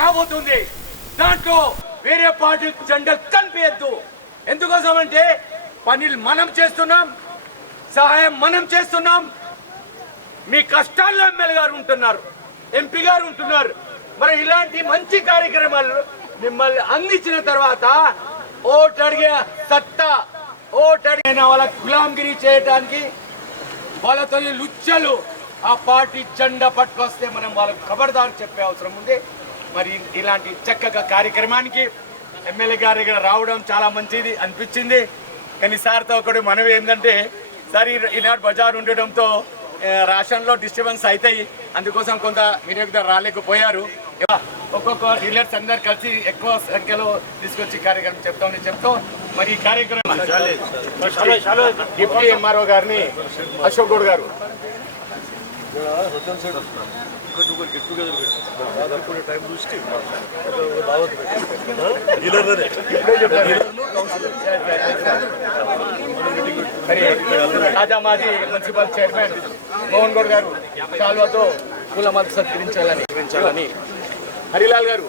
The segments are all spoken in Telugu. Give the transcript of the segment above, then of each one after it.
రాబోతుంది. దాంట్లో వేరే పార్టీ జెండా కనిపించద్దు ఎందుకోసం అంటే పనులు మనం చేస్తున్నాం సహాయం మనం చేస్తున్నాం. మీ కష్టాల్లో ఎమ్మెల్యే గారు ఉంటున్నారు ఎంపీ గారు ఉంటున్నారు. మరి ఇలాంటి మంచి కార్యక్రమాలు మిమ్మల్ని అందించిన తర్వాత ఓటు అడిగే సత్తా ఓటు అడిగిన వాళ్ళ గులాంగిరి చేయడానికి వాళ్ళతో లుచ్చలు ఆ పార్టీ జెండా పట్టుకొస్తే మనం వాళ్ళకు ఖబర్దారు చెప్పే అవసరం ఉంది. మరి ఇలాంటి చక్కగా కార్యక్రమానికి ఎమ్మెల్యే గారు ఇక్కడ రావడం చాలా మంచిది అనిపించింది. కానీ సార్తో ఒకటి మనవి ఏంటంటే సార్ ఈ- ఈనాడు బజార్ ఉండడంతో రాషన్లో డిస్టర్బెన్స్ అవుతాయి. అందుకోసం కొంత వినియోగదారు రాలేకపోయారు. ఇక ఒక్కొక్క డీలర్స్ అందరు కలిసి ఎక్కువ సంఖ్యలో తీసుకొచ్చి కార్యక్రమం చెప్తామని చెప్తూ మరి ఈ కార్యక్రమం డిప్యూటీ ఎంఆర్ఓ గారిని అశోక్ గౌడ్ గారు. మరి తాజా మాజీ మున్సిపల్ చైర్మన్ మోహన్ గౌడ్ గారు శాల్వాతో పూలమాల సత్కరించాలని. సత్కరించాలని. హరిలాల్ గారు.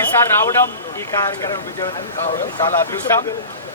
ఈసారి రావడం ఈ కార్యక్రమం విజయవంతం. కావడం చాలా అదృష్టం.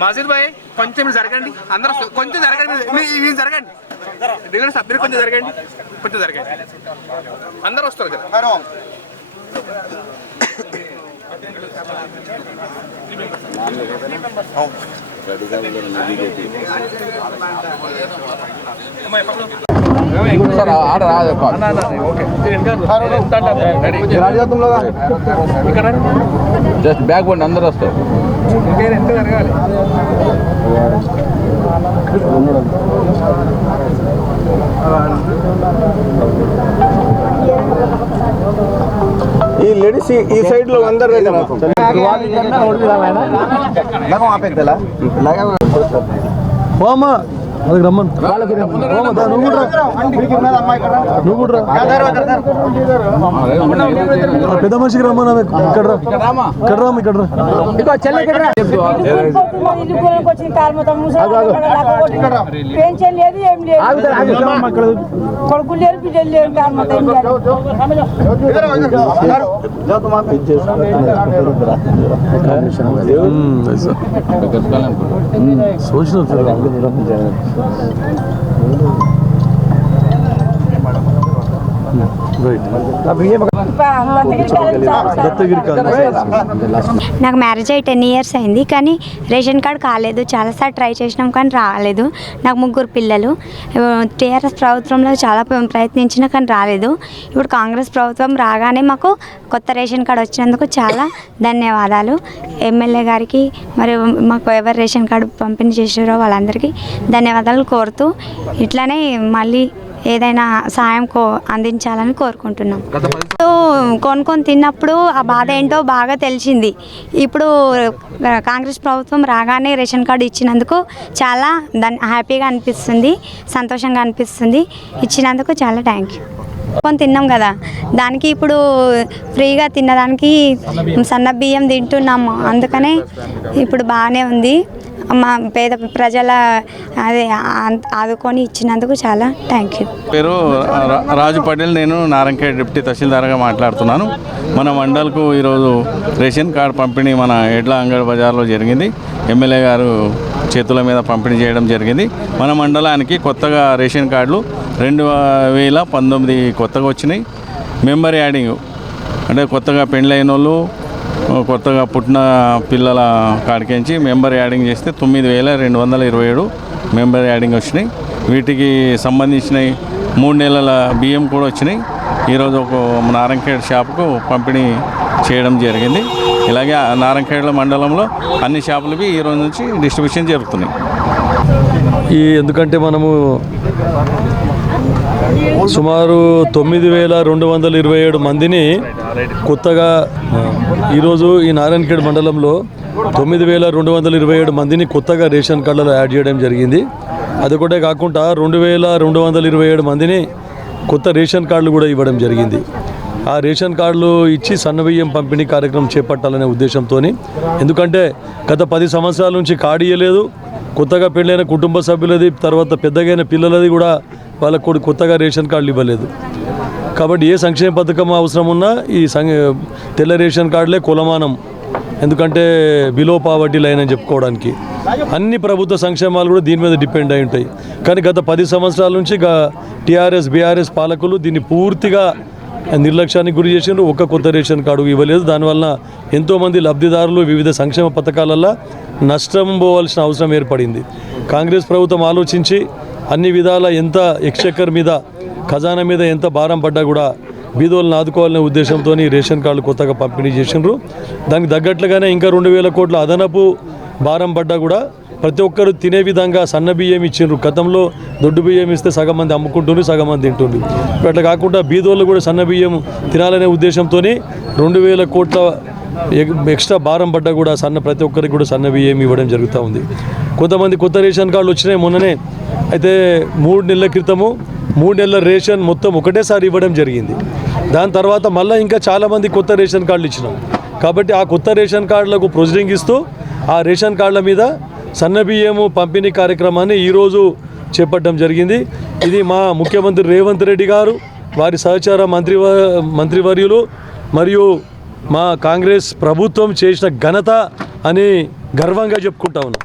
మాజిద్ భాయ్ కొంచెం జరగండి. అందరూ కొంచెం జరగండి. మీరు జరగండి. రెగ్యులర్ సభ్యులు కొంచెం జరగండి. కొంచెం జరగండి. అందరూ వస్తారు జర. జస్ట్ బ్యాక్ బండి అందరు వస్తారు. ಈ ಲೇಡೀಸ್ ಈ ಸೈಡ್ లో అందరు ಹೋಮ అది రమ్మను నువ్వు కూడా పెద్ద మనిషికి రమ్మన్నా ఇక్కడ ఇక్కడ రామ్ ఇక్కడ పెన్షన్ లేదు ఏం లేదు కొడుకులు లేరు పిల్లలు లేరు సోషల్ Thank you. నాకు మ్యారేజ్ అయ్యి టెన్ ఇయర్స్ అయింది కానీ రేషన్ కార్డ్ కాలేదు. చాలాసార్లు ట్రై చేసినాం కానీ రాలేదు. నాకు ముగ్గురు పిల్లలు. టీఆర్ఎస్ ప్రభుత్వంలో చాలా ప్ర- ప్రయత్నించినా కానీ రాలేదు. ఇప్పుడు కాంగ్రెస్ ప్రభుత్వం రాగానే మాకు కొత్త రేషన్ కార్డు వచ్చినందుకు చాలా ధన్యవాదాలు. ఎమ్మెల్యే గారికి మరి మాకు ఎవరు రేషన్ కార్డు పంపిణీ చేసారో వాళ్ళందరికీ ధన్యవాదాలు కోరుతూ ఇట్లానే మళ్ళీ ఏదైనా సాయం కో అందించాలని కోరుకుంటున్నాం. కొనుక్కొని తిన్నప్పుడు ఆ బాధ ఏంటో బాగా తెలిసింది. ఇప్పుడు కాంగ్రెస్ ప్రభుత్వం రాగానే రేషన్ కార్డు ఇచ్చినందుకు చాలా దాన్ని హ్యాపీగా అనిపిస్తుంది సంతోషంగా అనిపిస్తుంది. ఇచ్చినందుకు చాలా థ్యాంక్ యూ. కొని తిన్నాం కదా దానికి ఇప్పుడు ఫ్రీగా తినడానికి సన్న బియ్యం తింటున్నాము. అందుకనే ఇప్పుడు బాగానే ఉంది. మా పేద ప్రజల అదే ఆదుకొని ఇచ్చినందుకు చాలా థ్యాంక్ యూ. పేరు రా- రాజు పటేల్ నేను నారంకేడ్ డిప్యూటీ తహసీల్దార్గా మాట్లాడుతున్నాను. మన మండల్కు ఈరోజు రేషన్ కార్డు పంపిణీ మన ఎడ్ల అంగడి బజార్లో జరిగింది. ఎమ్మెల్యే గారు చేతుల మీద పంపిణీ చేయడం జరిగింది. మన మండలానికి కొత్తగా రేషన్ కార్డులు రెండు వేల పంతొమ్మిది కొత్తగా వచ్చినాయి. మెంబర్ యాడింగ్ అంటే కొత్తగా పెళ్ళైన వాళ్ళు కొత్తగా పుట్టిన పిల్లల కాడికించి మెంబర్ యాడింగ్ చేస్తే తొమ్మిది వేల రెండు వందల ఇరవై ఏడు మెంబర్ యాడింగ్ వచ్చినాయి. వీటికి సంబంధించినవి మూడు నెలల బియ్యం కూడా వచ్చినాయి. ఈరోజు ఒక నారంఖేడ్ షాపుకు పంపిణీ చేయడం జరిగింది. ఇలాగే నారాయణఖేడ్ల మండలంలో అన్ని షాపులకి ఈ రోజు నుంచి డిస్ట్రిబ్యూషన్ జరుగుతున్నాయి. ఈ ఎందుకంటే మనము సుమారు తొమ్మిది వేల రెండు వందల ఇరవై ఏడు మందిని కొత్తగా ఈరోజు ఈ నారాయణఖేడ్ మండలంలో తొమ్మిది వేల రెండు వందల ఇరవై ఏడు మందిని కొత్తగా రేషన్ కార్డులో యాడ్ చేయడం జరిగింది. అది ఒకటే కాకుండా రెండు వేల రెండు వందల ఇరవై ఏడు మందిని కొత్త రేషన్ కార్డులు కూడా ఇవ్వడం జరిగింది. ఆ రేషన్ కార్డులు ఇచ్చి సన్నబియ్యం పంపిణీ కార్యక్రమం చేపట్టాలనే ఉద్దేశంతో ఎందుకంటే గత పది సంవత్సరాల నుంచి కార్డు ఇవ్వలేదు కొత్తగా పెళ్ళైన కుటుంబ సభ్యులది తర్వాత పెద్దగైన పిల్లలది కూడా వాళ్ళకు కూడా కొత్తగా రేషన్ కార్డులు ఇవ్వలేదు. కాబట్టి ఏ సంక్షేమ పథకం అవసరం ఉన్నా ఈ తెల్ల రేషన్ కార్డులే కులమానం. ఎందుకంటే బిలో పావర్టీ లైన్ అని చెప్పుకోవడానికి. అన్ని ప్రభుత్వ సంక్షేమాలు కూడా దీని మీద డిపెండ్ అయి ఉంటాయి. కానీ గత పది సంవత్సరాల నుంచి టీఆర్ఎస్ బీఆర్ఎస్ పాలకులు దీన్ని పూర్తిగా నిర్లక్ష్యానికి గురి చేసిండ్రు. ఒక్క కొత్త రేషన్ కార్డు ఇవ్వలేదు. దానివల్ల ఎంతోమంది లబ్ధిదారులు వివిధ సంక్షేమ పథకాలలో నష్టం పోవాల్సిన అవసరం ఏర్పడింది. కాంగ్రెస్ ప్రభుత్వం ఆలోచించి అన్ని విధాల ఎంత ఎక్స్చెక్కర్ మీద ఖజానా మీద ఎంత భారం పడ్డా కూడా బీదోళ్ళని ఆదుకోవాలనే ఉద్దేశంతో రేషన్ కార్డులు కొత్తగా పంపిణీ చేసిండ్రు. దానికి తగ్గట్లుగానే ఇంకా రెండు వేల కోట్ల అదనపు భారం పడ్డా కూడా ప్రతి ఒక్కరు తినే విధంగా సన్న బియ్యం ఇచ్చిండ్రు. గతంలో దొడ్డు బియ్యం ఇస్తే సగం మంది అమ్ముకుంటుండ్రు సగం మంది తింటుండ్రు. ఇప్పుడు అట్లా కాకుండా బీదోళ్ళు కూడా సన్న బియ్యం తినాలనే ఉద్దేశంతో రెండు వేల కోట్ల ఎగ్- ఎక్స్ట్రా భారం పడ్డా కూడా సన్న ప్రతి ఒక్కరికి కూడా సన్న బియ్యం ఇవ్వడం జరుగుతూ ఉంది. కొంతమంది కొత్త రేషన్ కార్డులు వచ్చినాయి మొన్ననే. అయితే మూడు నెలల క్రితము మూడు నెలల రేషన్ మొత్తం ఒకటేసారి ఇవ్వడం జరిగింది. దాని తర్వాత మళ్ళీ ఇంకా చాలామంది కొత్త రేషన్ కార్డులు ఇచ్చినాం. కాబట్టి ఆ కొత్త రేషన్ కార్డులకు ప్రొసీడింగ్ ఇస్తూ ఆ రేషన్ కార్డుల మీద సన్న బియ్యము పంపిణీ కార్యక్రమాన్ని ఈరోజు చేపట్టడం జరిగింది. ఇది మా ముఖ్యమంత్రి రేవంత్ రెడ్డి గారు వారి సహచార మంత్రి మంత్రివర్యులు మరియు మా కాంగ్రెస్ ప్రభుత్వం చేసిన ఘనత అని గర్వంగా చెప్పుకుంటా ఉన్నాం.